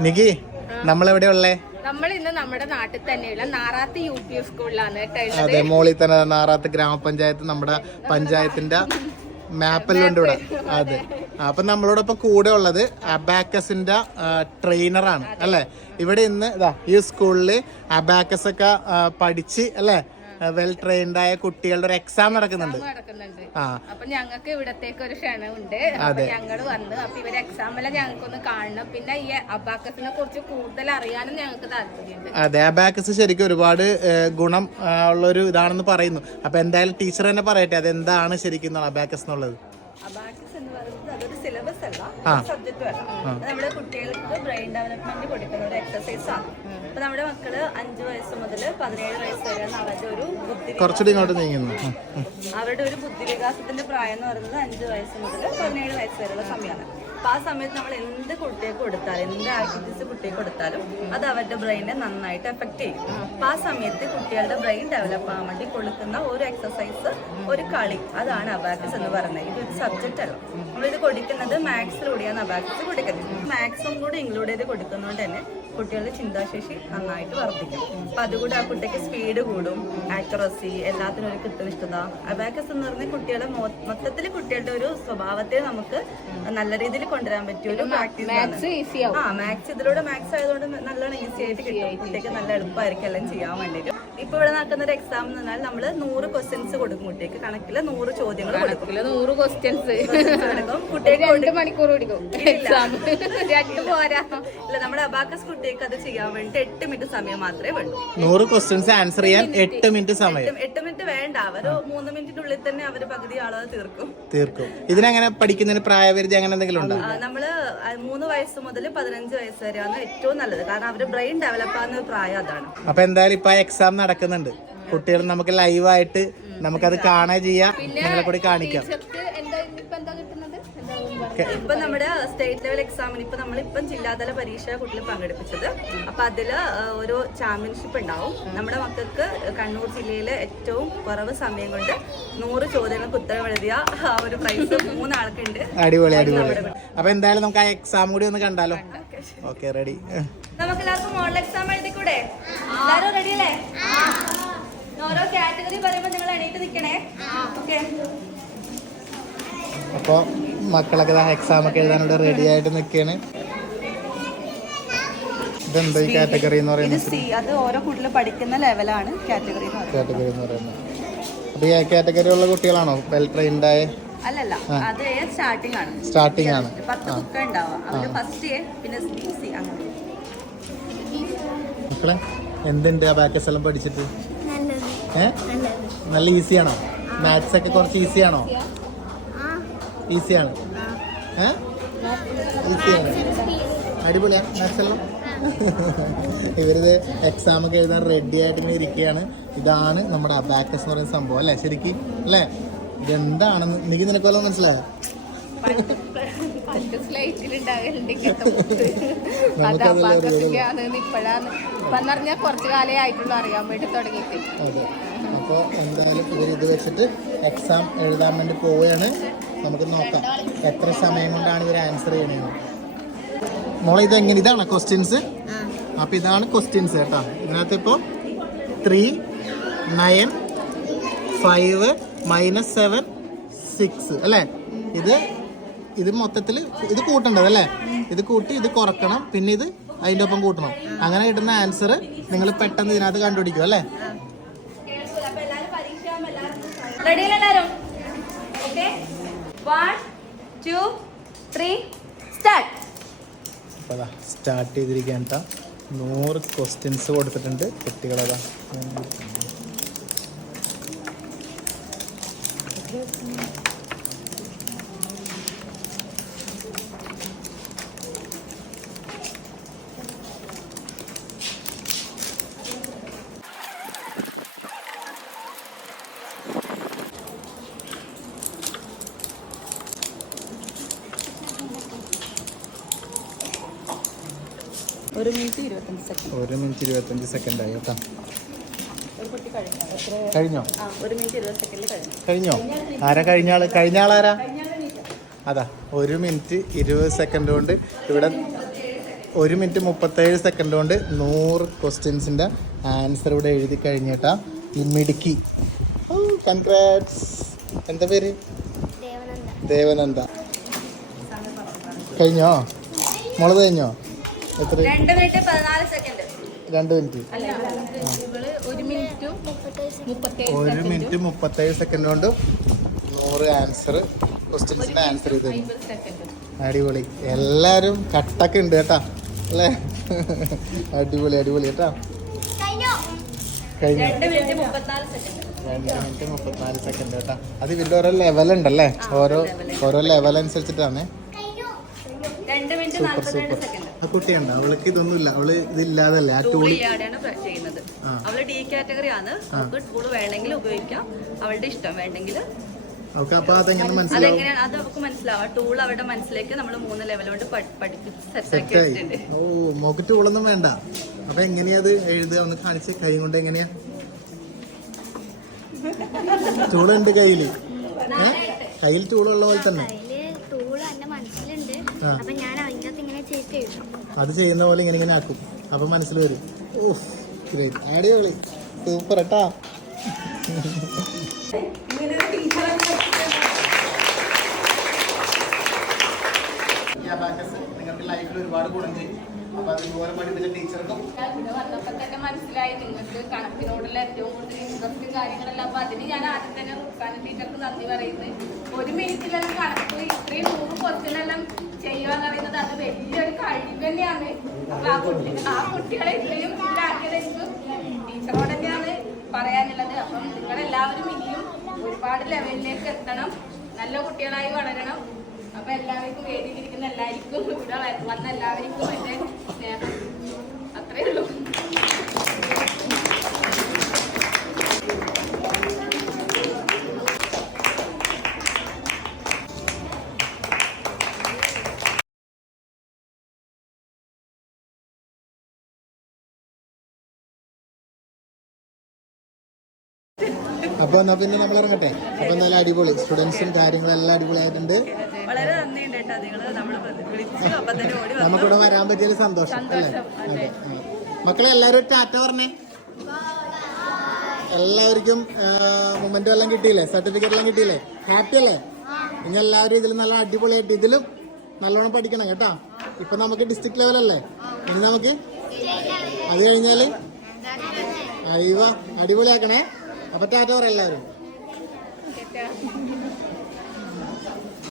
നികി നമ്മളെവിടെ ഉള്ളേ? നമ്മൾ ഇന്ന് നമ്മുടെ നാട്ടിൽ തന്നെയുള്ള നാറാത്ത് യു പി സ്കൂളിലാണ്. അതെ മോളിൽ തന്നെ നാറാത്ത് ഗ്രാമപഞ്ചായത്ത് നമ്മുടെ പഞ്ചായത്തിന്റെ മാപ്പിലുണ്ട് ഉണ്ട് ഇവിടെ. അതെ. അപ്പൊ നമ്മളോടൊപ്പം കൂടെ ഉള്ളത് അബാക്കസിന്റെ ട്രെയിനറാണ് അല്ലെ? ഇവിടെ ഇന്ന് ഇതാ ഈ സ്കൂളിൽ അബാക്കസ് ഒക്കെ പഠിച്ച് അല്ലെ? വെൽ ട്രെയിൻഡ് ആയ കുട്ടികളുടെ ഒരു എക്സാം നടക്കുന്നുണ്ട്. ആ. അപ്പൊ ഞങ്ങൾക്ക് ഇവിടത്തേക്ക് ഒരു ക്ഷണമുണ്ട്. അപ്പൊ ഞങ്ങൾ വന്ന് അപ്പൊ ഇവരെ എക്സാമിലെ ഞങ്ങൾക്കൊന്ന് കാണണം. പിന്നെ ഈ അബാക്കസിനെ കുറിച്ച് കൂടുതൽ അറിയാനും ഞങ്ങൾക്ക് താല്പര്യമുണ്ട്. അതെ അബാക്കസ് ശരിക്കും ഒരുപാട് ഗുണം ഉള്ള ഒരു ഇതാണെന്ന് പറയുന്നു. അപ്പൊ എന്തായാലും ടീച്ചർ തന്നെ പറയട്ടെ അതെന്താണ് ശരിക്കും അബാക്കസ് എന്നുള്ളത്? അബാക്കസ് എന്ന് പറയുന്നത് അതൊരു സിലബസ് അല്ല. സബ്ജക്റ്റും അല്ല നമ്മുടെ കുട്ടികൾക്ക് ബ്രെയിൻ ഡെവലപ്മെന്റ് കൊടുക്കുന്ന ഒരു എക്സസൈസ് ആണ്. അപ്പൊ നമ്മുടെ മക്കൾ അഞ്ചു വയസ്സ് മുതൽ പതിനേഴ് വയസ്സ് വരെ അവരുടെ ഒരു ബുദ്ധി. അവരുടെ ഒരു ബുദ്ധി വികാസത്തിന്റെ പ്രായം എന്ന് പറയുന്നത് അഞ്ചു വയസ്സ് മുതൽ പതിനേഴ് വയസ്സ് വരെയുള്ള സമയമാണ്. അപ്പൊ ആ സമയത്ത് നമ്മൾ എന്ത് കുട്ടികൾക്ക് കൊടുത്താലും എന്ത് ആക്ടിവിറ്റീസ് കുട്ടികൾക്ക് കൊടുത്താലും അത് അവരുടെ ബ്രെയിനെ നന്നായിട്ട് എഫക്ട് ചെയ്യും. അപ്പൊ ആ സമയത്ത് കുട്ടികളുടെ ബ്രെയിൻ ഡെവലപ്പ് ആവാൻ വേണ്ടി കൊടുക്കുന്ന ഒരു എക്സസൈസ് ഒരു കളി അതാണ് അബാക്കസ് എന്ന് പറയുന്നത്. ഇത് സബ്ജക്റ്റ് അല്ല. നമ്മളിത് കൊടുക്കുന്നത് മാത്സിലൂടെയാണ് അബാക്കസ് കൊടുക്കുന്നത്. മാത്സും കൂടി ഇൻക്ലൂഡ് ചെയ്ത് കൊടുക്കുന്നതുകൊണ്ട് തന്നെ കുട്ടികളുടെ ചിന്താശേഷി നന്നായിട്ട് വർദ്ധിക്കും. അപ്പൊ അതുകൂടെ ആ കുട്ടിക്ക് സ്പീഡ് കൂടും ആക്യുറസി എല്ലാത്തിനും ഒരു കൃത്യനിഷ്ഠത അബാക്കസ് എന്ന് പറഞ്ഞാൽ കുട്ടികളെ മൊത്തത്തിൽ കുട്ടികളുടെ ഒരു സ്വഭാവത്തെ നമുക്ക് നല്ല രീതിയിൽ കൊണ്ടുവരാൻ പറ്റിയ ഒരു പ്രാക്ടീസ് ആ മാത്സ് ഇതിലൂടെ മാത്സ് ആയതുകൊണ്ട് നല്ലോണം ഈസി ആയിട്ട് കിട്ടും. കുട്ടിക്ക് നല്ല എളുപ്പമായിരിക്കും എല്ലാം ചെയ്യാൻ വേണ്ടിയിട്ട്. ഇപ്പൊ ഇവിടെ നടക്കുന്ന ഒരു എക്സാം എന്ന് പറഞ്ഞാൽ നമ്മൾ നൂറ് ക്വസ്റ്റ്യൻസ് കൊടുക്കും കുട്ടിക്ക്. കണക്കിൽ നൂറ് ചോദ്യങ്ങൾ കൊടുക്കും. ഇതിൽ നൂറ് ക്വസ്റ്റ്യൻസ് കൊടുക്കും. കുട്ടിക്ക് രണ്ട് മണിക്കൂർ പിടിക്കും. എക്സാം രണ്ട് പോരാ. ഇല്ല നമ്മുടെ അബാക്കസ് കുട്ടിക്ക് അത് ചെയ്യാൻ വേണ്ടി എട്ട് മിനിറ്റ് സമയം മാത്രമേ വേണ്ടൂ. നൂറ് ക്വസ്റ്റ്യൻസ് ആൻസർ ചെയ്യാൻ എട്ട് മിനിറ്റ്. സമയം. എട്ട് എട്ട് മിനിറ്റ് വേണ്ട. അവർ മൂന്ന് മിനിറ്റിനുള്ളിൽ തന്നെ അവർ പകുതി ആളത് തീർക്കും. തീർക്കും. ഇതിനെങ്ങനെ പഠിക്കുന്നതിന് പ്രായപരിധി അങ്ങനെ എന്തെങ്കിലും ഉണ്ടോ? ആ, നമ്മൾ ആ മൂന്ന് വയസ്സ് മുതൽ പതിനഞ്ച് വയസ്സ് വരെയാണ് ഏറ്റവും നല്ലത്. കാരണം അവർ ബ്രെയിൻ ഡെവലപ്പ് ആകുന്ന ഒരു പ്രായം അതാണ്. അപ്പൊ എന്തായാലും ഇപ്പൊ എക്സാം നടക്കുന്നുണ്ട്. കുട്ടികൾ നമുക്ക് ലൈവായിട്ട് നമുക്കത് കാണാൻ ചെയ്യാം. നിങ്ങളെ കൂടി കാണിക്കാം ടീച്ചർക്ക് എന്താ ഇപ്പൊ എന്താ കിട്ടുന്നത് എന്താ ഓക്കെ ഇപ്പൊ നമ്മുടെ സ്റ്റേറ്റ് ലെവൽ എക്സാമിന് ഇപ്പൊ നമ്മളിപ്പം ജില്ലാതല പരീക്ഷ കുട്ടികൾ പങ്കെടുപ്പിച്ചത്. അപ്പൊ അതിൽ ഓരോ ഒരു ചാമ്പ്യൻഷിപ്പ് ഉണ്ടാവും. നമ്മുടെ മക്കൾക്ക് കണ്ണൂർ ജില്ലയിലെ ഏറ്റവും കുറവ് സമയം കൊണ്ട് നൂറ് ചോദ്യങ്ങൾക്ക് ഉത്തരം എഴുതിയ ആ ഒരു പ്രൈസ് മൂന്നാൾക്കുണ്ട്. അടിപൊളി അടിപൊളി. അപ്പൊ എന്തായാലും നമുക്ക് ആ എക്സാം കൂടി ഒന്ന് കണ്ടാലോ? ഓക്കെ റെഡി നമുക്ക് എല്ലാവർക്കും മോഡൽ എക്സാം എഴുതിക്കൂടെ? എല്ലാരും റെഡി അല്ലേ? ഓരോ കാറ്റഗറി പറയുമ്പോൾ നിങ്ങൾ എണീറ്റ് നിൽക്കണേ ഓക്കെ. അപ്പോൾ മക്കളൊക്കെ എക്സാം ഒക്കെ എഴുതാനോട് റെഡി ആയിട്ട് നിൽക്കുകയാണ് ഇതെന്താ ഈ കാറ്റഗറി എന്ന് പറയുന്നത്? സി അത് ഓരോ കുട്ടികൾ പഠിക്കുന്ന ലെവലാണ് കാറ്റഗറി എന്ന് പറയുന്നത്. കാറ്റഗറി എന്ന് പറയുന്നത്. അപ്പോൾ ഈ കാറ്റഗറി ഉള്ള കുട്ടികളാണോ? വെൽ ട്രെയിൻഡ് ആയ? അല്ലല്ല അത് സ്റ്റാർട്ടിംഗ് ആണ്. സ്റ്റാർട്ടിംഗ് ആണ്. പത്ത് ബുക്ക് ഉണ്ടാവുക. അവർ ഫസ്റ്റ് എ പിന്നെ ബി സി അങ്ങനെ. മക്കളെ എന്തുണ്ട് ആ ബാക്കസ് എല്ലാം പഠിച്ചിട്ട്? ഏ? നല്ല ഈസിയാണോ മാത്സ് ഒക്കെ കുറച്ച് ഈസിയാണോ ഈസിയാണ്. ഏ? ഈസിയാണ്. അടിപൊളിയാണ് മാത്സെല്ലാം ഇവരിത് എക്സാം ഒക്കെ എഴുതാൻ റെഡി ആയിട്ട് ഇങ്ങനെ ഇരിക്കുകയാണ് ഇതാണ് നമ്മുടെ അബാക്കസ് എന്ന് പറയുന്ന സംഭവം അല്ലേ ശരിക്കും? അല്ലേ? ഇതെന്താണെന്ന് എനിക്ക് നിനക്ക് വല്ലതും മനസ്സിലായോ? പറഞ്ഞാൽ കുറച്ചു കാലേ ആയിട്ടുള്ളൂ അറിയാൻ വേണ്ടി തുടങ്ങിയിട്ട്. അപ്പോൾ എന്തായാലും ഇവർ ഇത് വെച്ചിട്ട് എക്സാം എഴുതാൻ വേണ്ടി പോവുകയാണ്. നമുക്ക് നോക്കാം. എത്ര സമയം കൊണ്ടാണ് ഇവർ ആൻസർ ചെയ്യണത് മോളെ ഇത് എങ്ങനെ ഇതാണ് ക്വസ്റ്റ്യൻസ് അപ്പോൾ ഇതാണ് ക്വസ്റ്റ്യൻസ് കേട്ടോ. ഇതിനകത്ത് ഇപ്പോൾ three nine five minus seven six അല്ലേ? ഇത് ഇത് മൊത്തത്തിൽ ഇത് കൂട്ടേണ്ടത് അല്ലേ? ഇത് കൂട്ടി ഇത് കുറക്കണം പിന്നെ ഇത് അതിന്റെ ഒപ്പം കൂട്ടണം. അങ്ങനെ കിട്ടുന്ന ആൻസർ നിങ്ങൾ പെട്ടെന്ന് ഇതിനകത്ത് കണ്ടുപിടിക്കും അല്ലേ? റെഡി അല്ലേ എല്ലാരും okay one two three start start ചെയ്തിരിക്കാൻ കേട്ടോ നൂറ് ക്വസ്റ്റ്യൻസ് കൊടുത്തിട്ടുണ്ട്. കുട്ടികളതാ. ഒരു മിനിറ്റ് ഇരുപത്തഞ്ച് സെക്കൻഡ് ഒരു മിനിറ്റ് ഇരുപത്തഞ്ച് സെക്കൻഡ് ആയി കേട്ടോ. കഴിഞ്ഞു? കഴിഞ്ഞോ? ആ ഒരു മിനിറ്റ് ഇരുപത് സെക്കൻഡിൽ കഴിഞ്ഞു. കഴിഞ്ഞോ? ആരാ കഴിഞ്ഞ ആൾ? കഴിഞ്ഞ ആളാരാ അതാ ഒരു മിനിറ്റ് ഇരുപത് സെക്കൻഡ് കൊണ്ട് ഇവിടെ ഒരു മിനിറ്റ് മുപ്പത്തേഴ് സെക്കൻഡ് കൊണ്ട് നൂറ് ക്വസ്റ്റ്യൻസിന്റെ ആൻസർ ഇവിടെ എഴുതി കഴിഞ്ഞിട്ടാ ഈ മിടുക്കി. കൺഗ്രാറ്റ്സ് എന്താ പേര്? ദേവനന്ദ. കഴിഞ്ഞോ? മുളക് കഴിഞ്ഞോ? എത്ര രണ്ട് മിനിറ്റ് പതിനാല് സെക്കൻഡ്. രണ്ട് മിനിറ്റ്. ഒരു മിനിറ്റും മുപ്പത്തേഴ് സെക്കൻഡ്. കൊണ്ട് നൂറ് ആൻസർ ക്വസ്റ്റ്യൻസിന്റെ ആൻസർ ചെയ്ത് അടിപൊളി. എല്ലാരും കട്ടൊക്കെ ഉണ്ട് കേട്ടാ. അല്ലേ? അടിപൊളി അടിപൊളി കേട്ടാ. കഴിഞ്ഞു? രണ്ട് മിനിറ്റ് മുപ്പത്തിനാല് സെക്കൻഡ്. കേട്ടാ. അത് ഇതിന്റെ ഓരോ ലെവൽ ഉണ്ടല്ലേ? ഓരോ ഓരോ ലെവൽ അനുസരിച്ചിട്ടാണ്. Super super second. ആ കുട്ടിയുണ്ട്. അവൾക്ക് ഇതൊന്നുമില്ല. അവൾ ഇതില്ലാതല്ല ആ ചെയ്യുന്നത്. അവൾ ഡി കാറ്റഗറി ആണ്. അവൾക്ക് ടൂൾ വേണമെങ്കിൽ ഉപയോഗിക്കാം. അവളുടെ ഇഷ്ടം മനസ്സിലാവും? അതെങ്ങനെയാണ്? അത് അവർക്ക് മനസ്സിലാവാം. ടൂൾ അവരുടെ മനസ്സിലേക്ക് നമ്മൾ മൂന്ന് ലെവൽ കൊണ്ട് പഠി- പഠിപ്പിച്ച് സെറ്റാക്കി ഓ മോക്ക് ടൂളൊന്നും വേണ്ട. അപ്പൊ എങ്ങനെയാ അത് എഴുതുക? ഒന്ന് കാണിച്ച് കൈ കൊണ്ട് എങ്ങനെയാ? കയ്യിൽ. കയ്യിൽ ടൂളുള്ള പോലെ തന്നെ. എന്റെ മനസ്സിലുണ്ട്. അപ്പൊ ഞാൻ അത് ചെയ്യുന്ന പോലെ ഇങ്ങനെ ഇങ്ങനെ ആക്കും. അപ്പൊ മനസ്സിൽ വരും. ഓ ഗ്രേറ്റ് അടിപൊളി. സൂപ്പർ കേട്ടാ നിങ്ങൾക്ക് ലൈഫിൽ ഒരുപാട് ഗുണം ചെയ്യും. അപ്പൊ അത് ഇതുപോലെ പഠിപ്പിച്ച ടീച്ചർക്കും വന്നപ്പോ തന്നെ മനസ്സിലായി നിങ്ങൾക്ക് കണക്കിനോടുള്ള ഏറ്റവും കൂടുതൽ ഇൻട്രസ്റ്റ് കാര്യങ്ങളെല്ലാം. അപ്പൊ അതിന് ഞാൻ ആദ്യം തന്നെ റുക്കാനും ടീച്ചർക്ക് നന്ദി പറയുന്നത് ഒരു മിനിറ്റിലെല്ലാം കണക്ക് ഇത്രയും നൂറ് ക്വസ്റ്റ്യനെല്ലാം ചെയ്യുക പറയുന്നത് അത് വലിയൊരു കഴിവ് തന്നെയാണ്. അപ്പൊ ആ കുട്ടി ആ കുട്ടികളെ ഇത്രയും ഇതിലാക്കിയത് എനിക്ക് ടീച്ചറോട് തന്നെയാണ് പറയാനുള്ളത്. അപ്പം നിങ്ങളെല്ലാവരും ഇനിയും ഒരുപാട് ലെവലിലേക്ക് എത്തണം. നല്ല കുട്ടികളായി വളരണം. അപ്പൊ എല്ലാവർക്കും വേദിയിലിരിക്കുന്ന എല്ലാവർക്കും ഇവിടെ വന്ന എല്ലാവർക്കും എന്റെ സ്നേഹം. അത്രയേ ഉള്ളൂ. അപ്പൊ എന്നാ പിന്നെ നമ്മൾ ഇറങ്ങട്ടെ? അപ്പൊ നല്ല അടിപൊളി. സ്റ്റുഡൻസും കാര്യങ്ങളെല്ലാം അടിപൊളിയായിട്ടുണ്ട്. നമുക്കിവിടെ വരാൻ പറ്റിയൊരു സന്തോഷം അല്ലേ? അതെ. മക്കളെ എല്ലാവരും ടാറ്റ പറഞ്ഞേ. എല്ലാവർക്കും മൊമെന്റ് എല്ലാം കിട്ടിയില്ലേ? സർട്ടിഫിക്കറ്റ് എല്ലാം കിട്ടിയില്ലേ? ഹാപ്പി അല്ലേ? ഇനി എല്ലാവരും ഇതിലും നല്ല അടിപൊളിയായിട്ട് ഇതിലും നല്ലോണം പഠിക്കണം കേട്ടോ. ഇപ്പൊ നമുക്ക് ഡിസ്ട്രിക്ട് ലെവൽ അല്ലേ? ഇനി നമുക്ക് അത് കഴിഞ്ഞാൽ അയ്യോ അടിപൊളിയാക്കണേ. അപ്പൊ ടാറ്റ പറ എല്ലാവരും.